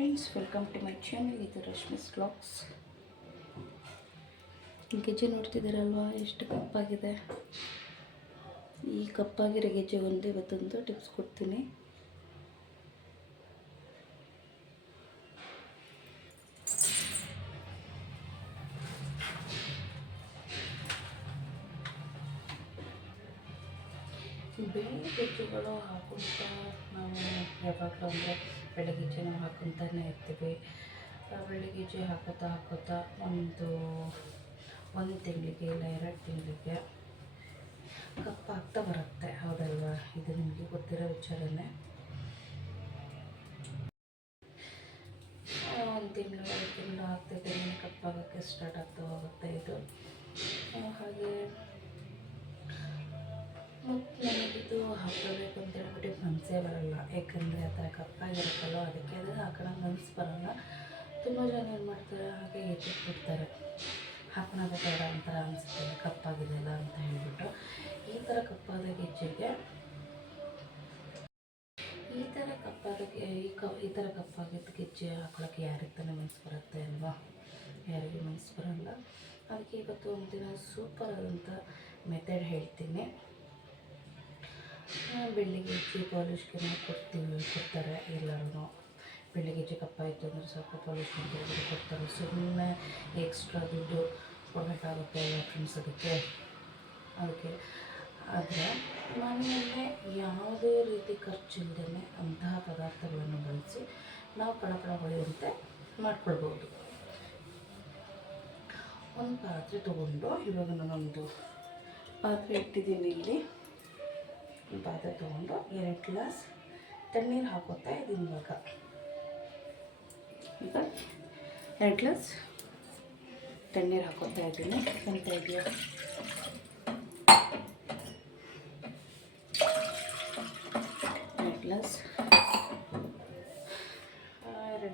Friends, welcome to my channel. ಇದು Rashmi's vlogs. ಗೆಜ್ಜೆ ನೋಡ್ತಿದ್ದೀರಲ್ವಾ, ಎಷ್ಟು ಕಪ್ಪಾಗಿದೆ. ಈ ಕಪ್ಪಾಗಿರೋ ಗೆಜ್ಜೆ ಇವತ್ತೊಂದು ಟಿಪ್ಸ್ ಕೊಡ್ತೀನಿ. ಬೆಳ್ಳಿ ಗೆಜ್ಜೆಗಳು ಹಾಕುತ್ತಾ ನಾವು ಯಾವಾಗಲೂ ಅಂದರೆ ಬೆಳ್ಳಿ ಗೆಜ್ಜೆ ನಾವು ಹಾಕ್ಕೊತಾನೆ ಇರ್ತೀವಿ. ಬೆಳ್ಳಿ ಗೆಜ್ಜೆ ಹಾಕೋತಾ ಒಂದು ತಿಂಗಳಿಗೆ ಇಲ್ಲ 2 ತಿಂಗಳಿಗೆ ಕಪ್ಪಾಗ್ತಾ ಬರುತ್ತೆ, ಹೌದಲ್ವಾ? ಇದು ನಿಮಗೆ ಗೊತ್ತಿರೋ ವಿಚಾರನೇ. 1 ತಿಂಗಳು 2 ತಿಂಗಳು ಆಗ್ತೈತೆ, ಕಪ್ಪಾಗೋಕ್ಕೆ ಸ್ಟಾರ್ಟ್ ಆಗ್ತಾ ಹೋಗುತ್ತೆ ಇದು. ಹಾಗೆ ಮತ್ತು ನನಗಿದು ಹಾಕೋಬೇಕು ಅಂತ ಹೇಳ್ಬಿಟ್ಟು ಮನಸ್ಸೇ ಬರೋಲ್ಲ, ಯಾಕಂದರೆ ಆ ಥರ ಕಪ್ಪಾಗಿರುತ್ತಲ್ಲ, ಅದಕ್ಕೆ ಅದು ಹಾಕೋಣಕ್ಕೆ ಮನಸ್ಸು ಬರೋಲ್ಲ. ತುಂಬ ಜನ ಏನು ಮಾಡ್ತಾರೆ, ಹಾಗೆ ಎತ್ತಿಟ್ಬಿಡ್ತಾರೆ, ಹಾಕೋಣದ ಬೇಡ ಒಂಥರ ಅನಿಸುತ್ತೆ, ಕಪ್ಪಾಗಿದೆಯಲ್ಲ ಅಂತ ಹೇಳ್ಬಿಟ್ಟು. ಈ ಥರ ಕಪ್ಪಾಗಿದ್ದ ಗೆಜ್ಜೆಗೆ ಹಾಕೊಳ್ಳೋಕ್ಕೆ ಯಾರಿಗೆ ತಾನೇ ಮನಸ್ಸು ಬರುತ್ತೆ ಅಲ್ವಾ? ಯಾರಿಗೂ ಮನಸ್ಸು ಬರೋಲ್ಲ. ಅದಕ್ಕೆ ಇವತ್ತು ಒಂದಿನ ಸೂಪರ್ ಆದಂಥ ಮೆಥಡ್ ಹೇಳ್ತೀನಿ. ಬೆಳ್ಳಿ ಗೆಜ್ಜೆ ಪಾಲಿಷ್ಗೆ ಕೊಡ್ತಾರೆ ಎಲ್ಲರೂ. ಬೆಳ್ಳಿ ಗೆಜ್ಜೆ ಕಪ್ಪಾಯಿತು ಅಂದರೆ ಸ್ವಲ್ಪ ಪಾಲಿಷ್ ಮಾಡಿ ಕೊಡ್ತಾರೆ. ಸುಮ್ಮನೆ ಎಕ್ಸ್ಟ್ರಾ ದುಡ್ಡು ಕೊಡಬೇಕಾಗುತ್ತೆ ಎಲ್ಲ ಫ್ರೆಂಡ್ಸ್. ಅದಕ್ಕೆ ಆದರೆ ಮನೆಯಲ್ಲೇ ಯಾವುದೇ ರೀತಿ ಖರ್ಚಿಲ್ಲದೇ ಅಂತಹ ಪದಾರ್ಥಗಳನ್ನು ಬಳಸಿ ನಾವು ಪಳ ಹೊಳೆಯುವಂತೆ ಮಾಡ್ಕೊಳ್ಬೋದು. ಒಂದು ಪಾತ್ರೆ ತೊಗೊಂಡು, ಇವಾಗ ನಾನೊಂದು ಪಾತ್ರೆ ಇಟ್ಟಿದ್ದೀನಿ. ಇಲ್ಲಿ ಒಂದು ಪಾತ್ರೆ ತೊಗೊಂಡು 2 ಗ್ಲಾಸ್ ತಣ್ಣೀರು ಹಾಕೋತಾ ಇದ್ದೀನಿ. ಈಗ 2 ಗ್ಲಾಸ್ ತಣ್ಣೀರು ಹಾಕೋತಾ ಇದ್ದೀನಿ. ಅಂತ ಇದೆಯಾ? 2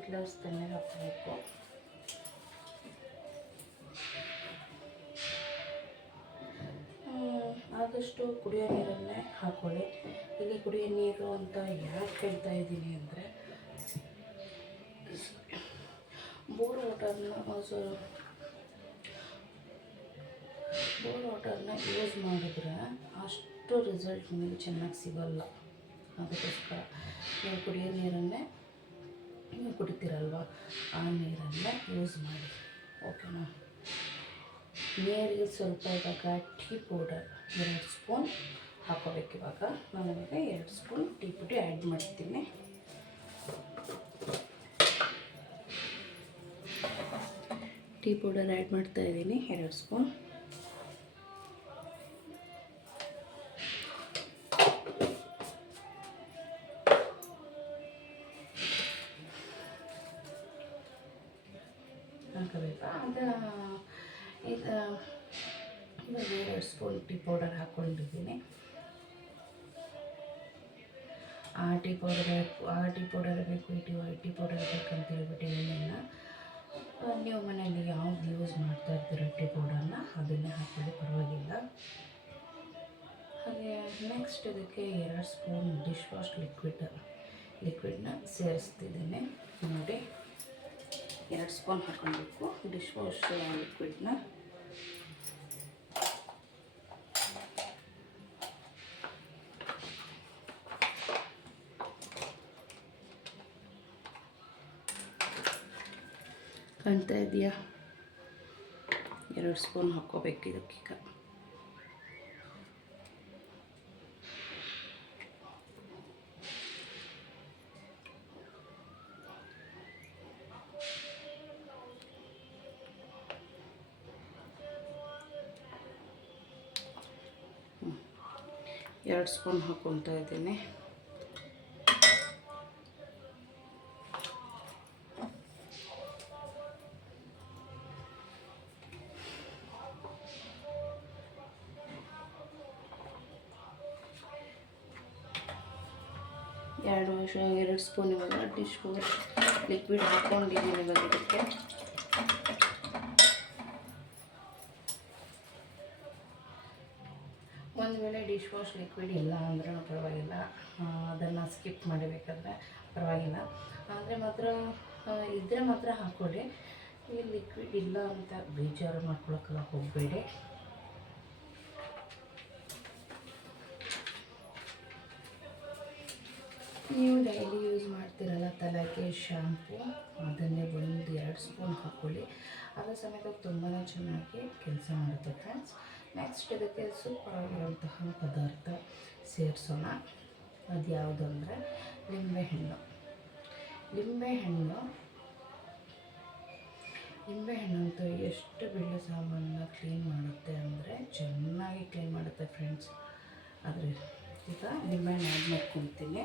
ಗ್ಲಾಸ್ ತಣ್ಣೀರು ಹಾಕಬೇಕು. ಆದಷ್ಟು ಕುಡಿಯೋ ನೀರನ್ನೇ ಹಾಕ್ಕೊಳ್ಳಿ. ಇಲ್ಲಿ ಕುಡಿಯೋ ನೀರು ಅಂತ ಯಾಕೆ ಹೇಳ್ತಾ ಇದ್ದೀನಿ ಅಂದರೆ, ಬೋರ್ ವಾಟರ್ನ ಯೂಸ್ ಮಾಡಿದ್ರೆ ಅಷ್ಟು ರಿಸಲ್ಟ್ ನಿಮಗೆ ಚೆನ್ನಾಗಿ ಸಿಗೋಲ್ಲ. ಅದಕ್ಕೋಸ್ಕರ ನೀವು ಕುಡಿಯೋ ನೀರನ್ನೇ ನೀವು ಕುಡಿತೀರಲ್ವ, ಆ ನೀರನ್ನೇ ಯೂಸ್ ಮಾಡಿ, ಓಕೆನಾ? ನೀರಿಗೆ ಸ್ವಲ್ಪ ಇವಾಗ ಟೀ ಪೌಡರ್ 2 ಸ್ಪೂನ್ ಹಾಕೋಬೇಕು. ಇವಾಗ ನಾನು 2 ಸ್ಪೂನ್ ಟೀ ಪುಡಿ ಆ್ಯಡ್ ಮಾಡ್ತೀನಿ. ಟೀ ಪೌಡರ್ ಆ್ಯಡ್ ಮಾಡ್ತಾ ಇದ್ದೀನಿ, 2 ಸ್ಪೂನ್. ಹಾಕಬೇಕಾ? ಇವಾಗ 2 ಸ್ಪೂನ್ ಟೀ ಪೌಡರ್ ಹಾಕ್ಕೊಂಡಿದ್ದೀನಿ. ಆ ಟೀ ಪೌಡರ್ ಬೇಕು, ಈ ಟೀ ಪೌಡರ್ ಬೇಕಂತ ಹೇಳ್ಬಿಟ್ಟು ಏನಿಲ್ಲ. ನೀವು ಮನೆಯಲ್ಲಿ ಯಾವ್ದು ಯೂಸ್ ಮಾಡ್ತಾ ಇರ್ತೀರೋ ಟೀ ಪೌಡರ್ನ ಅದನ್ನೇ ಹಾಕ್ಕೊಳ್ಳಿ, ಪರವಾಗಿಲ್ಲ. ಹಾಗೆ ನೆಕ್ಸ್ಟ್ ಇದಕ್ಕೆ 2 ಸ್ಪೂನ್ ಡಿಶ್ ವಾಶ್ ಲಿಕ್ವಿಡ್ನ ಸೇರಿಸ್ತಿದ್ದೀನಿ. ನೋಡಿ, 2 ಸ್ಪೂನ್ ಹಾಕ್ಕೊಳ್ಬೇಕು ಡಿಶ್ ವಾಶ್ ಲಿಕ್ವಿಡ್ನ. ಕಾಣ್ತಾ ಇದೆಯಾ? 2 ಸ್ಪೂನ್ ಹಾಕ್ಕೋಬೇಕು ಇದಕ್ಕೀಗ. ಎರಡು ಸ್ಪೂನ್ ಹಾಕ್ಕೊಳ್ತಾ ಇದ್ದೀನಿ. ಎರಡು ಸ್ಪೂನ್ ಇವಾಗ ಡಿಶ್ ವಾಶ್ ಲಿಕ್ವಿಡ್ ಹಾಕ್ಕೊಂಡಿದ್ದೀನಿ ಇವಾಗ ಇದಕ್ಕೆ. ಒಂದು ವೇಳೆ ಡಿಶ್ ವಾಶ್ ಲಿಕ್ವಿಡ್ ಇಲ್ಲ ಅಂದ್ರೂ ಪರವಾಗಿಲ್ಲ, ಅದನ್ನು ಸ್ಕಿಪ್ ಮಾಡಬೇಕಾದ್ರೆ ಪರವಾಗಿಲ್ಲ. ಆದರೆ ಮಾತ್ರ ಇದ್ದರೆ ಮಾತ್ರ ಹಾಕ್ಕೊಳ್ಳಿ. ಈ ಲಿಕ್ವಿಡ್ ಇಲ್ಲ ಅಂತ ಬೇಜಾರು ಮಾಡ್ಕೊಳಕ್ಕೆಲ್ಲ ಹೋಗಬೇಡಿ. ನೀವು ಡೈಲಿ ಯೂಸ್ ಮಾಡ್ತಿರಲ್ಲ ತಲೆಗೆ ಶ್ಯಾಂಪು, ಅದನ್ನೇ 1-2 ಸ್ಪೂನ್ ಹಾಕ್ಕೊಳ್ಳಿ. ಅದರ ಸಮೇತ ತುಂಬಾ ಚೆನ್ನಾಗಿ ಕೆಲಸ ಮಾಡುತ್ತೆ ಫ್ರೆಂಡ್ಸ್. ನೆಕ್ಸ್ಟ್ ಇದಕ್ಕೆ ಸೂಪರ್ ಆಗಿರುವಂತಹ ಪದಾರ್ಥ ಸೇರಿಸೋಣ. ಅದು ಯಾವುದು ಅಂದರೆ ಲಿಂಬೆಹಣ್ಣು. ಲಿಂಬೆಹಣ್ಣಂತೂ ಎಷ್ಟು ಬಿಳಿ ಸಾಮಾನನ್ನ ಕ್ಲೀನ್ ಮಾಡುತ್ತೆ ಅಂದರೆ ಚೆನ್ನಾಗಿ ಕ್ಲೀನ್ ಮಾಡುತ್ತೆ ಫ್ರೆಂಡ್ಸ್. ಆದರೆ ಈಗ ಲಿಂಬೆಹಣ್ಣು ಆ್ಯಡ್ ಮಾಡ್ಕೊತೀನಿ.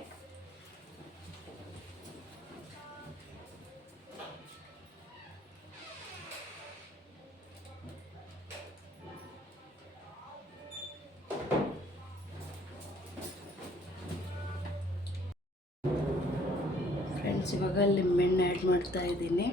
ಫ್ರೆಂಡ್ಸ್ ಇವಾಗ ಲಿಂಬೆಹಣ್ಣು ಆ್ಯಡ್ ಮಾಡ್ತಾ ಇದ್ದೀನಿ.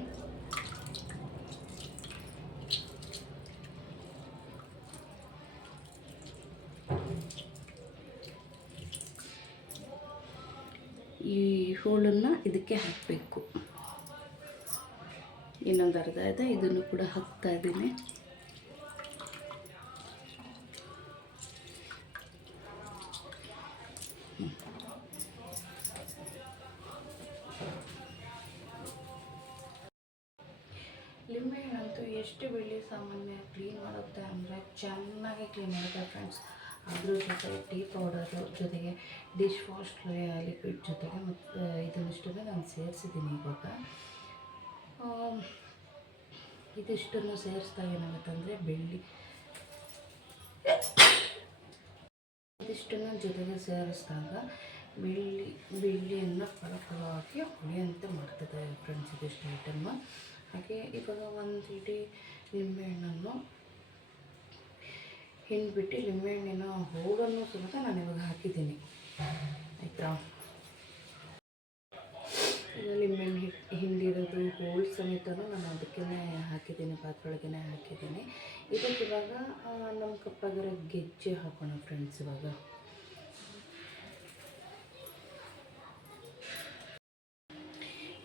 ಈ ಹೋಳನ್ನು ಇದಕ್ಕೆ ಹಾಕಬೇಕು. ಇನ್ನೊಂದು ಅರ್ಧ ಇದೆ, ಇದನ್ನು ಕೂಡ ಹಾಕ್ತಾ ಇದ್ದೀನಿ. ಲಿಂಬೆಹಣ್ಣಂತೂ ಎಷ್ಟು ಬಿಳಿ ಸಾಮಾನ್ಯ ಕ್ಲೀನ್ ಮಾಡುತ್ತೆ ಅಂದರೆ ಚೆನ್ನಾಗಿ ಕ್ಲೀನ್ ಮಾಡುತ್ತೆ ಫ್ರೆಂಡ್ಸ್. ಅದ್ರ ಜೊತೆ ಟೀ ಪೌಡರು ಜೊತೆಗೆ ಡಿಶ್ ವಾಶ್ ಲಿಕ್ವಿಡ್ ಜೊತೆಗೆ ಮತ್ತು ಇದನ್ನಿಷ್ಟನ್ನು ನಾನು ಸೇರಿಸಿದ್ದೀನಿ. ಇವಾಗ ಇದಿಷ್ಟನ್ನು ಸೇರಿಸ್ತಾ ಏನಾಗುತ್ತೆ ಅಂದರೆ ಇದಿಷ್ಟನ್ನು ಜೊತೆಗೆ ಸೇರಿಸಿದಾಗ ಬೆಳ್ಳಿಯನ್ನು ಫಲಫಲವಾಗಿ ಹೊಳೆಯಂತೆ ಮಾಡ್ತದೆ ಫ್ರೆಂಡ್ಸ್ ಇದಿಷ್ಟು ಐಟಮ್ಮ. ಹಾಗೆ ಇವಾಗ 1 ಇಡೀ ನಿಂಬೆಹಣ್ಣನ್ನು ಹಿಂಡ್ಬಿಟ್ಟು ಲಿಂಬೆಹಣ್ಣಿನ ಹೋಳನ್ನು ಸಮೇತ ನಾನು ಇವಾಗ ಹಾಕಿದ್ದೀನಿ, ಆಯಿತಾ. ಈಗ ಲಿಂಬೆಹಣ್ಣು ಹಿಂಡಿರೋದು ಹೋಳು ಸಮೇತನೂ ನಾನು ಅದಕ್ಕೇ ಹಾಕಿದ್ದೀನಿ, ಪಾತ್ರೆ ಹಾಕಿದ್ದೀನಿ. ಇದಕ್ಕೆ ಇವಾಗ ನಮ್ಮ ಕಪ್ಪಾಗಿರೋ ಗೆಜ್ಜೆ ಹಾಕೋಣ ಫ್ರೆಂಡ್ಸ್.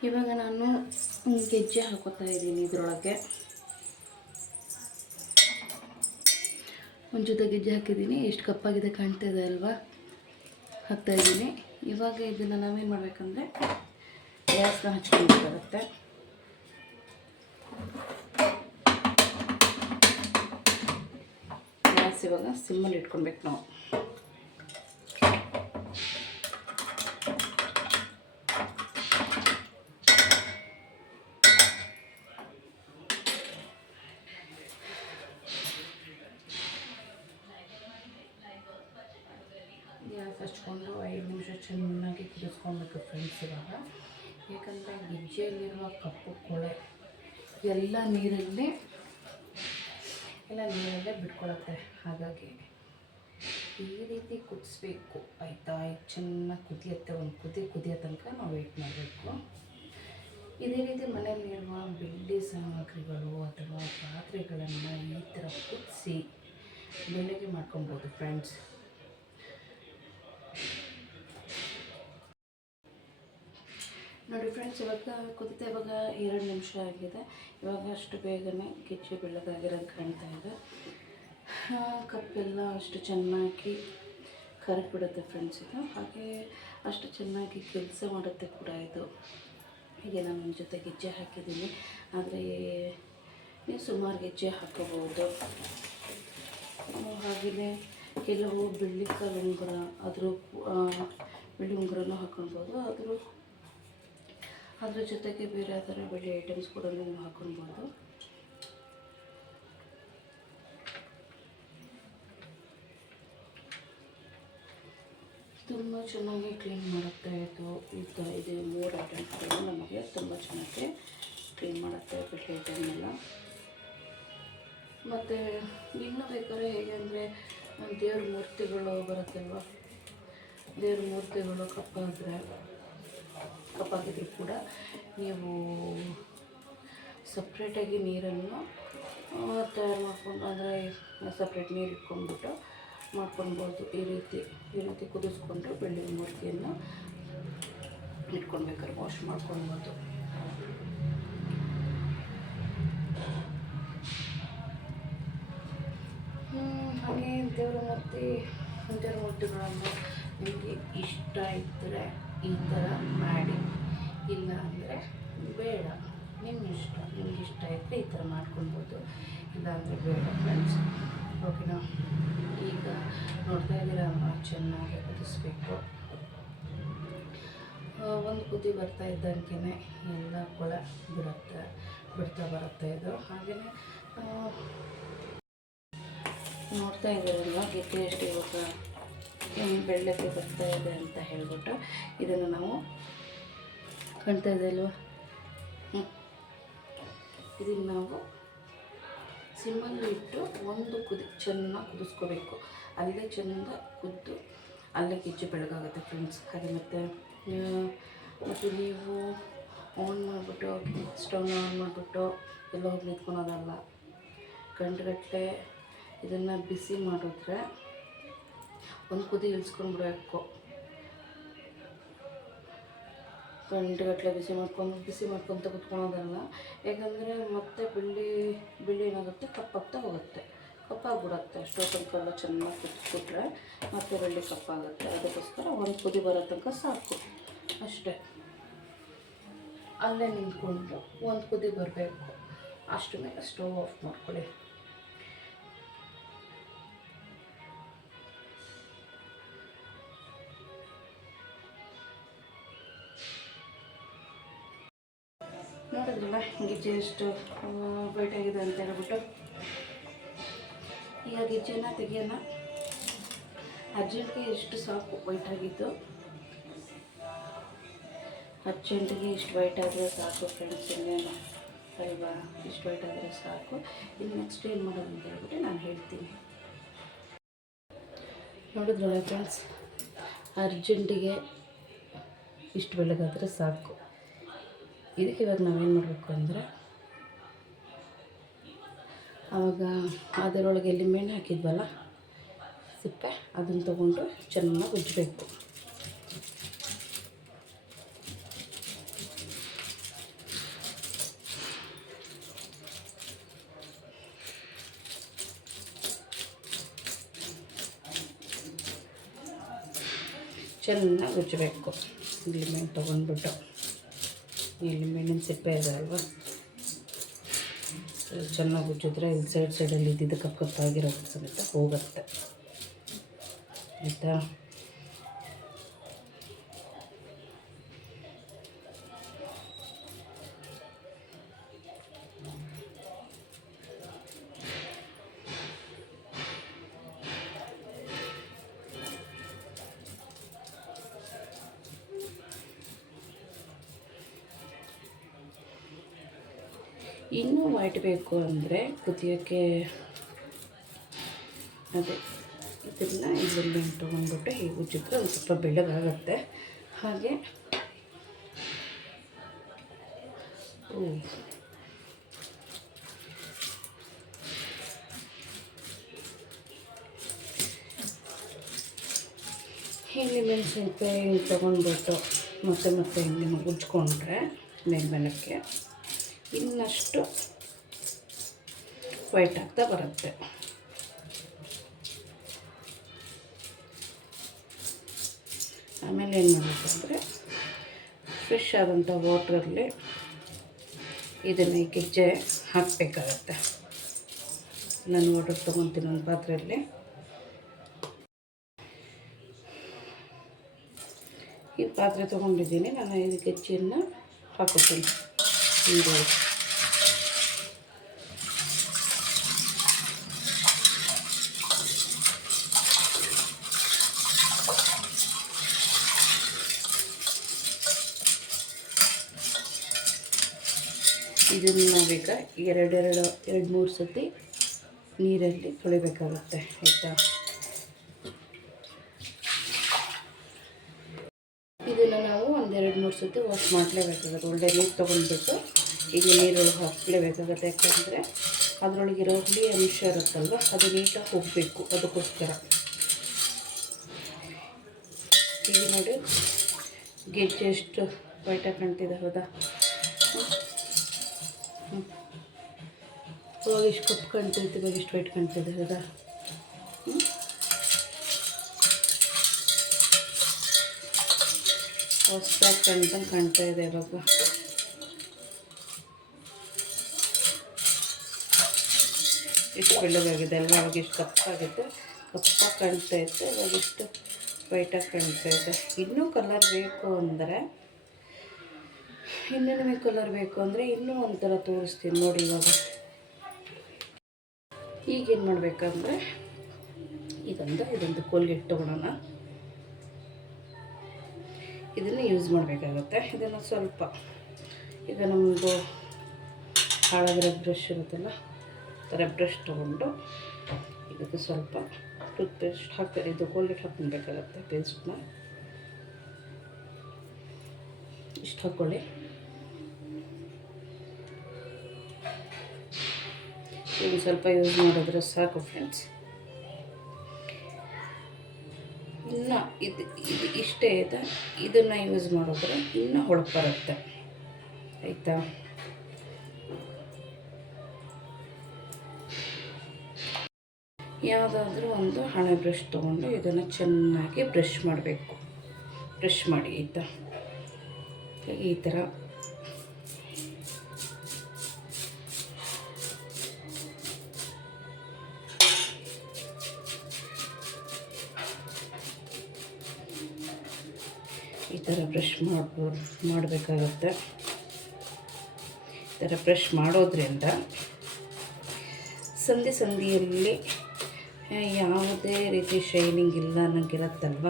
ಇವಾಗ ನಾನು ಗೆಜ್ಜೆ ಹಾಕೋತಾ ಇದ್ದೀನಿ. ಇದರೊಳಗೆ ಒಂದು ಜೊತೆ ಗೆಜ್ಜೆ ಹಾಕಿದ್ದೀನಿ. ಎಷ್ಟು ಕಪ್ಪಾಗಿದೆ ಕಾಣ್ತಾ ಇದೆ ಅಲ್ವಾ, ಹಾಕ್ತಾಯಿದ್ದೀನಿ. ಇವಾಗ ಇದನ್ನು ನಾವೇನು ಮಾಡಬೇಕಂದ್ರೆ ಗ್ಯಾಸ್ನ ಹಚ್ಕೊಳ್ಬೇಕಾಗತ್ತೆ. ಗ್ಯಾಸ್ ಇವಾಗ ಸಿಮ್ಮಲ್ಲಿ ಇಟ್ಕೊಳ್ಬೇಕು ನಾವು. ಗ್ಯಾಸ್ ಹಚ್ಕೊಂಡು 5 ನಿಮಿಷ ಚೆನ್ನಾಗಿ ಕುದಿಸ್ಕೊಳ್ಬೇಕು ಫ್ರೆಂಡ್ಸ್. ಇವಾಗ ಏಕೆಂದರೆ ಗೆಜ್ಜೆಯಲ್ಲಿರುವ ಕಪ್ಪು ಕೊಳೆ ಎಲ್ಲ ನೀರಲ್ಲೇ ಬಿಟ್ಕೊಳತ್ತೆ. ಹಾಗಾಗಿ ಈ ರೀತಿ ಕುದಿಸ್ಬೇಕು, ಆಯಿತಾ. ಚೆನ್ನಾಗಿ ಕುದಿಯುತ್ತೆ, ಒಂದು ಕುದಿಯೋ ತನಕ ನಾವು ವೆಯ್ಟ್ ಮಾಡಬೇಕು. ಇದೇ ರೀತಿ ಮನೆಯಲ್ಲಿರುವ ಬೆಳ್ಳಿ ಸಾಮಗ್ರಿಗಳು ಅಥವಾ ಪಾತ್ರೆಗಳನ್ನು ಈ ಥರ ಕುದಿಸಿ ಬೆಳಗ್ಗೆ ಮಾಡ್ಕೊಬೋದು ಫ್ರೆಂಡ್ಸ್. ನೋಡಿ ಫ್ರೆಂಡ್ಸ್, ಇವಾಗ ಕುದಿತಾ ಇವಾಗ 2 ನಿಮಿಷ ಆಗಿದೆ. ಇವಾಗ ಅಷ್ಟು ಬೇಗನೆ ಗೆಜ್ಜೆ ಬೆಳ್ಳಗಾಗಿರೋದು ಕಾಣ್ತಾ ಇದೆ. ಕಪ್ಪೆಲ್ಲ ಅಷ್ಟು ಚೆನ್ನಾಗಿ ಕರಗಿಬಿಡುತ್ತೆ ಫ್ರೆಂಡ್ಸ್ ಇದು. ಹಾಗೆ ಅಷ್ಟು ಚೆನ್ನಾಗಿ ಕೆಲಸ ಮಾಡುತ್ತೆ ಕೂಡ ಇದು. ಹೀಗೆ ನಾನು ಒಂದು ಜೊತೆ ಗೆಜ್ಜೆ ಹಾಕಿದ್ದೀನಿ, ಆದರೆ ನೀವು ಸುಮಾರು ಗೆಜ್ಜೆ ಹಾಕೋಬೋದು. ಹಾಗೆಯೇ ಕೆಲವು ಬೆಳ್ಳಿ ಕಾಲು ಉಂಗುರ, ಬೆಳ್ಳಿ ಉಂಗುರನೂ ಹಾಕೊಳ್ಬೋದು. ಅದ್ರ ಜೊತೆಗೆ ಬೇರೆ ಯಾವ್ದಾರ ಬೆಳ್ಳಿ ಐಟಮ್ಸ್ ಕೂಡ ನೀವು ಹಾಕೊಳ್ಬೋದು. ತುಂಬ ಚೆನ್ನಾಗಿ ಕ್ಲೀನ್ ಮಾಡುತ್ತೆ ಇದು. ಇದು 3 ಐಟಮ್ಸ್ಗಳು ನಮಗೆ ತುಂಬ ಚೆನ್ನಾಗಿ ಕ್ಲೀನ್ ಮಾಡುತ್ತೆ, ಬೆಳ್ಳಿ ಐಟಮ್ನೆಲ್ಲ. ಮತ್ತು ಇನ್ನೂ ಬೇಕಾದ್ರೆ ಹೇಗೆ ಅಂದರೆ ದೇವ್ರ ಮೂರ್ತಿಗಳು ಬರುತ್ತಲ್ವ, ದೇವ್ರ ಮೂರ್ತಿಗಳು ಕಪ್ಪಾಗಿದ್ರು ಕೂಡ ನೀವು ಸಪ್ರೇಟಾಗಿ ನೀರನ್ನು ತಯಾರು ಮಾಡ್ಕೊಂಡು, ಅಂದರೆ ಸಪ್ರೇಟ್ ನೀರು ಇಟ್ಕೊಂಡ್ಬಿಟ್ಟು ಮಾಡ್ಕೊಳ್ಬೋದು. ಈ ರೀತಿ ಕುದಿಸ್ಕೊಂಡು ಬೆಳ್ಳಿ ಮೂರ್ತಿಯನ್ನು ಇಟ್ಕೊಳ್ಬೇಕಾದ್ರೆ ವಾಶ್ ಮಾಡ್ಕೊಳ್ಬೋದು. ಹಾಗೆ ದೇವ್ರ ಮೂರ್ತಿಗಳನ್ನು ನಿಮಗೆ ಇಷ್ಟ ಇದ್ದರೆ ಈ ಥರ ಮಾಡಿ, ಇಲ್ಲ ಅಂದರೆ ಬೇಡ, ನಿಮ್ಮ ಇಷ್ಟ. ನಿಮ್ಗೆ ಇಷ್ಟ ಇದ್ದರೆ ಈ ಥರ ಮಾಡ್ಕೊಳ್ಬೋದು, ಇಲ್ಲಾಂದರೆ ಬೇಡ ಫ್ರೆಂಡ್ಸ್. ಓಕೆನಾ? ಈಗ ನೋಡ್ತಾ ಇದ್ದೀರಲ್ವ, ಚೆನ್ನಾಗಿ ಕುದಿಸ್ಬೇಕು. ಒಂದು ಕುದಿ ಬರ್ತಾ ಇದ್ದಂಗೆ ಎಲ್ಲ ಕೊಳ ಬಿಡ್ತಾ ಬರುತ್ತೆ ಇದು. ಹಾಗೆಯೇ ನೋಡ್ತಾ ಇದ್ದೀರಲ್ವ, ಗೆಡ್ಡೆ ಎಷ್ಟು ಇವಾಗ ಬೆಳ್ಳಕ್ಕೆ ಬರ್ತಾ ಇದೆ ಅಂತ ಹೇಳ್ಬಿಟ್ಟು ಇದನ್ನು ನಾವು ಕಾಣ್ತಾ ಇದೆ ಅಲ್ವ, ಇದನ್ನು ನಾವು ಸಿಮ್ಮಲ್ಲಿ ಇಟ್ಟು ಒಂದು ಕುದಿ ಚೆನ್ನಾಗಿ ಕುದಿಸ್ಕೋಬೇಕು. ಅಲ್ಲೇ ಚೆಂದ ಕುದ್ದು ಅಲ್ಲೇ ಕಿಚ್ಚು ಬೆಳಗಾಗುತ್ತೆ ಫ್ರೆಂಡ್ಸ್. ಹಾಗೆ ಮತ್ತು ನೀವು ಆನ್ ಮಾಡಿಬಿಟ್ಟು ಸ್ಟವ್ನ ಆನ್ ಮಾಡಿಬಿಟ್ಟು ಎಲ್ಲ ಹೋಗಿ ನಿಂತ್ಕೊಳೋದಲ್ಲ. ಗಂಟೆಗಟ್ಟಲೆ ಇದನ್ನು ಬಿಸಿ ಮಾಡಿದ್ರೆ ಒಂದು ಕುದಿ ಇಳಿಸ್ಕೊಂಡ್ಬಿಡಬೇಕು. ಗಂಟೆಗಟ್ಟಲೆ ಬಿಸಿ ಮಾಡ್ಕೊತ ಕುತ್ಕೊಳೋದಲ್ಲ. ಯಾಕಂದರೆ ಮತ್ತೆ ಬಿಳಿ ಏನಾಗುತ್ತೆ, ಕಪ್ಪಾಗ್ತಾ ಹೋಗುತ್ತೆ, ಕಪ್ಪಾಗ್ಬಿಡುತ್ತೆ. ಅಷ್ಟೋ ತನಕ ಚೆನ್ನಾಗಿ ಕುದಿಸ್ಬಿಟ್ರೆ ಮತ್ತೆ ಬೆಳ್ಳಿ ಕಪ್ಪಾಗುತ್ತೆ. ಅದಕ್ಕೋಸ್ಕರ ಒಂದು ಕುದಿ ಬರೋ ತನಕ ಸಾಕು ಅಷ್ಟೇ. ಅಲ್ಲೇ ನಿಂತ್ಕೊಂಡು ಒಂದು ಕುದಿ ಬರಬೇಕು. ಅಷ್ಟು ಮೇಲೆ ಸ್ಟವ್ ಆಫ್ ಮಾಡ್ಕೊಳ್ಳಿ. ನೋಡಿದ್ರಲ್ಲ ಗಿಜ್ಜೆ ಎಷ್ಟು ವೈಟಾಗಿದೆ ಅಂತ ಹೇಳ್ಬಿಟ್ಟು. ಈಗ ಗಿಜ್ಜೆನ ತೆಗಿಯೋಣ. ಅರ್ಜೆಂಟ್ಗೆ ಎಷ್ಟು ಸಾಕು ವೈಟಾಗಿದ್ದು, ಅರ್ಜೆಂಟಿಗೆ ಇಷ್ಟು ವೈಟ್ ಆದರೆ ಸಾಕು ಫ್ರೆಂಡ್ಸ್. ಇನ್ನೇನು ಅಲ್ವಾ, ಇಷ್ಟು ವೈಟ್ ಆದರೆ ಸಾಕು. ಇನ್ನು ನೆಕ್ಸ್ಟ್ ಏನು ಮಾಡೋದು ಅಂತ ಹೇಳ್ಬಿಟ್ಟು ನಾನು ಹೇಳ್ತೀನಿ. ನೋಡಿದ್ರಲ್ಲ ಫ್ರೆಂಡ್ಸ್, ಅರ್ಜೆಂಟಿಗೆ ಇಷ್ಟು ಬೆಳಗಾದರೆ ಸಾಕು. ಇದಕ್ಕೆ ಇವಾಗ ನಾವೇನು ಮಾಡಬೇಕು ಅಂದರೆ, ಆವಾಗ ಅದರೊಳಗೆ ಎಲ್ಲಿ ಮೆಣೆ ಹಾಕಿದ್ವಲ್ಲ ಸಿಪ್ಪೆ, ಅದನ್ನು ತೊಗೊಂಡು ಚೆನ್ನಾಗಿ ಉಜ್ಜಬೇಕು. ಚೆನ್ನಾಗಿ ಉಜ್ಜಬೇಕು. ಇಲ್ಲಿ ಮೆಣೆ ತೊಗೊಂಡ್ಬಿಟ್ಟು, ಇಲ್ಲಿ ಮೆಣ್ಣಿನ ಸಿಪ್ಪೆ ಇದೆ ಅಲ್ವಾ, ಚೆನ್ನಾಗಿ ಉಜ್ಜಿದ್ರೆ ಇಲ್ಲಿ ಸೈಡಲ್ಲಿ ಇದ್ದಿದ್ದು ಕಪ್ಪಾಗಿರೋದು ಸಮೇತ ಹೋಗುತ್ತೆ, ಆಯಿತಾ? ಇನ್ನೂ ವೈಟ್ ಬೇಕು ಅಂದರೆ ಕುದಿಯೋಕ್ಕೆ ಅದೇ ಇದನ್ನು ಇದರಲ್ಲಿ ತೊಗೊಂಡ್ಬಿಟ್ಟು ಹೀಗೆ ಉಜ್ಜಿದ್ರೆ ಒಂದು ಸ್ವಲ್ಪ ಬೆಳ್ಳಗಾಗುತ್ತೆ. ಹಾಗೆ ಹಿಂಗೆ ಮೆಣಸಿನ್ಕಾಯಿ ತೊಗೊಂಡ್ಬಿಟ್ಟು ಮತ್ತೆ ಹಿಂಗೆ ಉಜ್ಕೊಂಡ್ರೆ ಮೇಲ್ಮೇಲಕ್ಕೆ ಇನ್ನಷ್ಟು ವೈಟ್ ಆಗ್ತಾ ಬರುತ್ತೆ. ಆಮೇಲೆ ಏನು ಮಾಡಬೇಕು ಅಂದರೆ, ಫ್ರೆಶ್ ಆದಂಥ ವಾಟ್ರಲ್ಲಿ ಇದನ್ನು ಈ ಗೆಜ್ಜೆ ಹಾಕಬೇಕಾಗತ್ತೆ. ನಾನು ವಾಟರ್ ತೊಗೊತೀನಿ ಒಂದು ಪಾತ್ರೆಯಲ್ಲಿ. ಈ ಪಾತ್ರೆ ತೊಗೊಂಡಿದ್ದೀನಿ ನಾನು. ಇದು ಗೆಜ್ಜೆಯನ್ನು ಹಾಕೋತೀನಿ ನೀರೊಳಗೆ. ಇದನ್ನು ನಾವೀಗ ಎರಡು ಮೂರು ಸತಿ ನೀರಲ್ಲಿ ತೊಳಿಬೇಕಾಗುತ್ತೆ, ಆಯಿತಾ? ಇದನ್ನು ನಾವು ಒಂದೆರಡು ಮೂರು ಸತಿ ವಾಶ್ ಮಾಡಲೇಬೇಕಾಗುತ್ತೆ. ಒಳ್ಳೆ ನೀರು ತೊಗೊಂಡ್ಬಿಟ್ಟು ಈಗ ನೀರೊಳಗೆ ಹಾಕಲೇಬೇಕಾಗುತ್ತೆ. ಯಾಕಂದರೆ ಅದರೊಳಗಿರೋ ಹುಳಿ ಅಂಶ ಇರುತ್ತಲ್ವ, ಅದು ನೀಟಾಗಿ ಹೋಗಬೇಕು. ಅದಕ್ಕೋಸ್ಕರ ಈಗ ನೋಡಿ ಗೆಜ್ಜೆ ಎಷ್ಟು ವೈಟಾಗಿ ಕಾಣ್ತಿದೆ, ಹೌದಾ? ಇವಾಗ ಇಷ್ಟು ಕಪ್ಪು ಕಾಣ್ತೈತೆ, ಇವಾಗ ಇಷ್ಟು ವೈಟ್ ಕಾಣ್ತಿದೆ, ಹೌದಾ? ಹೊಸದಾಗಿ ಕಂಡಂಗೆ ಕಾಣ್ತಾ ಇದೆ ಇವಾಗ. ಇಷ್ಟು ಬೆಳ್ಳಗಾಗಿದೆ ಅಲ್ವಾ, ಇವಾಗ ಇಷ್ಟು ಕಪ್ಪಾಗಿತ್ತು, ಕಪ್ಪಾಗಿ ಕಾಣ್ತಾ ಇತ್ತು, ಇವಾಗ ಇಷ್ಟು ವೈಟಾಗಿ ಕಾಣ್ತಾ ಇದೆ. ಇನ್ನೂ ಕಲರ್ ಬೇಕು ಅಂದರೆ, ಇನ್ನೂ ನಿಮಗೆ ಕಲರ್ ಬೇಕು ಅಂದರೆ ಇನ್ನೂ ಒಂಥರ ತೋರಿಸ್ತೀನಿ ನೋಡಿ. ಇವಾಗ ಈಗೇನು ಮಾಡಬೇಕಂದ್ರೆ ಇದೊಂದು ಕೋಲ್ಗೇಟ್ ತೊಗೊಳೋಣ. ಇದನ್ನು ಯೂಸ್ ಮಾಡಬೇಕಾಗತ್ತೆ. ಇದನ್ನು ಸ್ವಲ್ಪ ಈಗ ನಮ್ಮದು ಹಾಳಾಗಿರೋ ಬ್ರಷ್ ಇರುತ್ತಲ್ಲ, ಥರ ಬ್ರಷ್ ತೊಗೊಂಡು ಇದಕ್ಕೆ ಸ್ವಲ್ಪ ಟೂತ್ ಪೇಸ್ಟ್ ಹಾಕ್ತಾರೆ, ಇದು ಕೋಲ್ಗೇಟ್ ಹಾಕ್ಕೊಳ್ಬೇಕಾಗತ್ತೆ. ಪೇಸ್ಟ್ನ ಇಷ್ಟು ಹಾಕ್ಕೊಳ್ಳಿ. ಇದು ಸ್ವಲ್ಪ ಯೂಸ್ ಮಾಡಿದ್ರೆ ಸಾಕು ಫ್ರೆಂಡ್ಸ್. ಇನ್ನು ಇದು ಇಷ್ಟೇ ಇದೆ, ಇದನ್ನು ಯೂಸ್ ಮಾಡಿದ್ರೆ ಇನ್ನೂ ಹೊಳಪು ಬರುತ್ತೆ, ಆಯಿತಾ. ಯಾವುದಾದ್ರೂ ಒಂದು ಹಣೆ ಬ್ರಷ್ ತೊಗೊಂಡು ಇದನ್ನು ಚೆನ್ನಾಗಿ ಬ್ರಷ್ ಮಾಡಬೇಕು. ಬ್ರಷ್ ಮಾಡಿ ಆಯಿತಾ. ಈ ಥರ ಬ್ರಷ್ ಮಾಡಬೇಕಾಗುತ್ತೆ. ಈ ಥರ ಬ್ರಷ್ ಮಾಡೋದ್ರಿಂದ ಸಂಧಿಯಲ್ಲಿ ಯಾವುದೇ ರೀತಿ ಶೈನಿಂಗ್ ಇಲ್ಲ ಅನ್ನೋಂಗಿರುತ್ತಲ್ವ,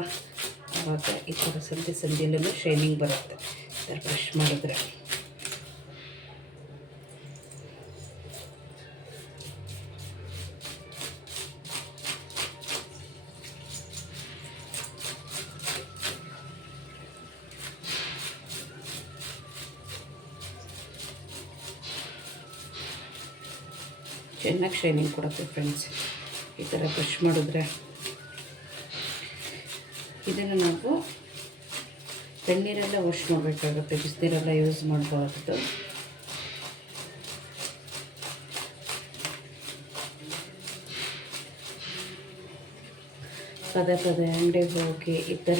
ಆವಾಗ ಈ ಥರ ಸಂಧಿಯಲ್ಲೂ ಶೈನಿಂಗ್ ಬರುತ್ತೆ ಈ ಥರ ಬ್ರಷ್ ಮಾಡಿದ್ರೆ. ಚೆನ್ನಾಗಿ ಶೈನಿಂಗ್ ಕೊಡುತ್ತೆ ಫ್ರೆಂಡ್ಸ್ ಈ ಥರ ಬ್ರಷ್ ಮಾಡಿದ್ರೆ. ಇದನ್ನು ನಾವು ತಣ್ಣೀರೆಲ್ಲ ವಾಶ್ ಮಾಡಬೇಕಾಗುತ್ತೆ, ಬಿಸಿನೀರೆಲ್ಲ ಯೂಸ್ ಮಾಡಬಾರ್ದು. ಪದೇ ಅಂಗಡಿಗೆ ಹೋಗಿ ಈ ಥರ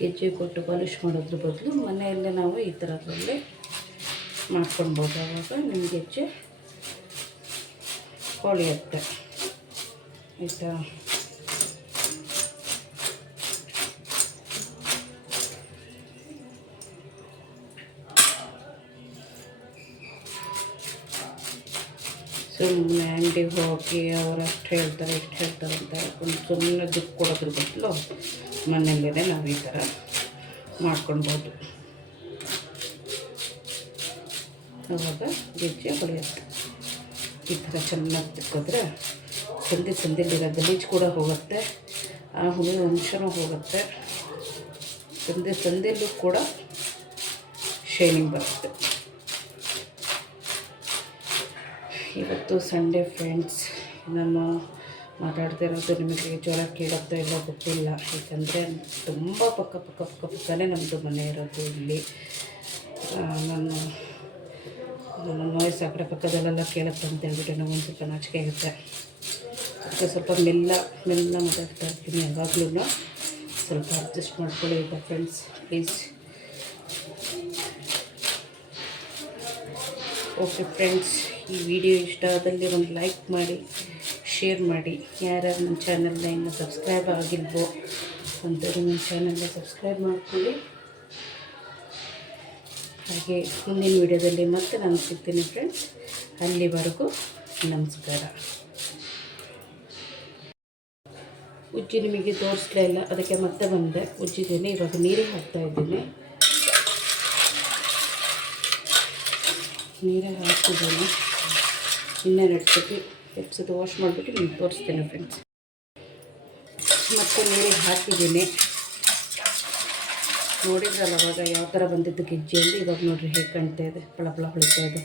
ಗೆಜ್ಜೆ ಕೊಟ್ಟು ಪಾಲಿಷ್ ಮಾಡೋದ್ರ ಬದಲು ಮನೆಯಲ್ಲೇ ನಾವು ಈ ಥರದಲ್ಲಿ ಮಾಡ್ಕೊಳ್ಬೋದು. ಆವಾಗ ನಿಮ್ಮ ಗೆಜ್ಜೆ ಹೊಳೆಯುತ್ತೆ ಆಯಿತಾ. ಸುಮ್ಮನೆ ಅಂಗಡಿಗೆ ಹೋಗಿ ಅವರು ಅಷ್ಟು ಹೇಳ್ತಾರೆ ಇಷ್ಟು ಹೇಳ್ತಾರೆ ಅಂತ ಒಂದು ಸುಮ್ಮನೆ ದುಡ್ಡು ಕೊಡೋದ್ರ ಬದಲು ಮನೆಯಲ್ಲೇ ನಾವು ಈ ಥರ ಮಾಡ್ಕೊಳ್ಬೋದು. ಆವಾಗ ಗೆಜ್ಜೆ ಹೊಳೆಯುತ್ತೆ. ಈ ಥರ ಚೆನ್ನಾಗಿ ತಿಕ್ಕಿದ್ರೆ ಸಂದಿಲಿರೋ ಗಲೀಜು ಕೂಡ ಹೋಗುತ್ತೆ, ಆ ಹುಳಿ ಅಂಶನೂ ಹೋಗುತ್ತೆ, ಸಂದಿಲ್ಲೂ ಕೂಡ ಶೈನಿಂಗ್ ಬರುತ್ತೆ. ಇವತ್ತು ಸಂಡೇ ಫ್ರೆಂಡ್ಸ್, ನಾನು ಮಾತಾಡ್ತಿರೋದು ನಿಮಗೆ ಜ್ವರ ಕೇಳುತ್ತೋ ಇಲ್ಲ ಗೊತ್ತಿಲ್ಲ, ಏಕೆಂದರೆ ತುಂಬ ಪಕ್ಕನೇ ನಮ್ಮದು ಮನೆ ಇರೋದು ಇಲ್ಲಿ. ನಾನು ವಾಯ್ಸ್ ಆ ಕಡೆ ಪಕ್ಕದಲ್ಲೆಲ್ಲ ಕೇಳುತ್ತೆ ಅಂತ ಹೇಳ್ಬಿಟ್ಟು ನಾವು ಒಂದು ಸ್ವಲ್ಪ ನಾಚಿಕೆ ಆಗುತ್ತೆ. ಸ್ವಲ್ಪ ಮೆಲ್ಲ ಮಾತಾಡ್ತಾ ಇರ್ತೀನಿ, ಯಾವಾಗಲೂ ಸ್ವಲ್ಪ ಅಡ್ಜಸ್ಟ್ ಮಾಡ್ಕೊಳ್ಳಿ ಈಗ ಫ್ರೆಂಡ್ಸ್ ಪ್ಲೀಸ್. ಓಕೆ ಫ್ರೆಂಡ್ಸ್, ಈ ವಿಡಿಯೋ ಇಷ್ಟ ಆದಲ್ಲಿ ಒಂದು ಲೈಕ್ ಮಾಡಿ, ಶೇರ್ ಮಾಡಿ. ಯಾರ್ಯಾರು ನನ್ನ ಚಾನಲ್ನ ಇನ್ನೂ ಸಬ್ಸ್ಕ್ರೈಬ್ ಆಗಿಲ್ವೋ ಅಂಥವ್ರು ನನ್ನ ಚಾನಲ್ನ ಸಬ್ಸ್ಕ್ರೈಬ್ ಮಾಡ್ಕೊಳ್ಳಿ. ಹಾಗೆ ಮುಂದಿನ ವಿಡಿಯೋದಲ್ಲಿ ಮತ್ತೆ ನಾನು ಸಿಗ್ತೀನಿ ಫ್ರೆಂಡ್ಸ್. ಅಲ್ಲಿವರೆಗೂ ನಮಸ್ಕಾರ. ಉಜ್ಜಿ ನಿಮಗೆ ತೋರಿಸ್ಲೇ ಇಲ್ಲ, ಅದಕ್ಕೆ ಮತ್ತೆ ಬಂದೆ. ಉಜ್ಜಿದ್ದೀನಿ, ಇವಾಗ ನೀರಿಗೆ ಹಾಕ್ತಾಯಿದ್ದೀನಿ. ನೀರಿಗೆ ಹಾಕಿದ್ದೀನಿ, ಇನ್ನೆರಡು ಸತಿ ವಾಶ್ ಮಾಡಿಬಿಟ್ಟು ನಿಮ್ಗೆ ತೋರಿಸ್ತೀನಿ ಫ್ರೆಂಡ್ಸ್. ಮತ್ತೆ ನೀರಿಗೆ ಹಾಕಿದ್ದೀನಿ, ನೋಡಿದ್ರಲ್ಲ ಅವಾಗ ಯಾವ ಥರ ಬಂದಿದ್ದು ಗೆಜ್ಜೆ ಅಂತ. ಇವಾಗ ನೋಡಿರಿ ಹೇಗೆ ಕಾಣ್ತಾ ಇದೆ, ಪಳ ಹೊಳಿತಾ ಇದೆ.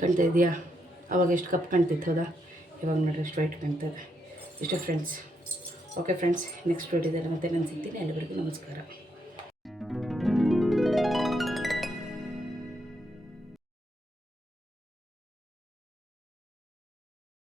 ಕಾಣ್ತಾ ಇದೆಯಾ? ಅವಾಗ ಎಷ್ಟು ಕಪ್ ಕಾಣ್ತಿತ್ತು ಹೌದಾ? ಇವಾಗ ನೋಡಿರಿ ಎಷ್ಟು ವೈಟ್ ಕಾಣ್ತಾ ಇದೆ. ಇಷ್ಟೇ ಫ್ರೆಂಡ್ಸ್. ಓಕೆ ಫ್ರೆಂಡ್ಸ್, ನೆಕ್ಸ್ಟ್ ವಿಡಿಯೋದಲ್ಲಿ ಮತ್ತೆ ನಾನು ಸಿಗ್ತೀನಿ. ಎಲ್ಲರಿಗೂ ನಮಸ್ಕಾರ.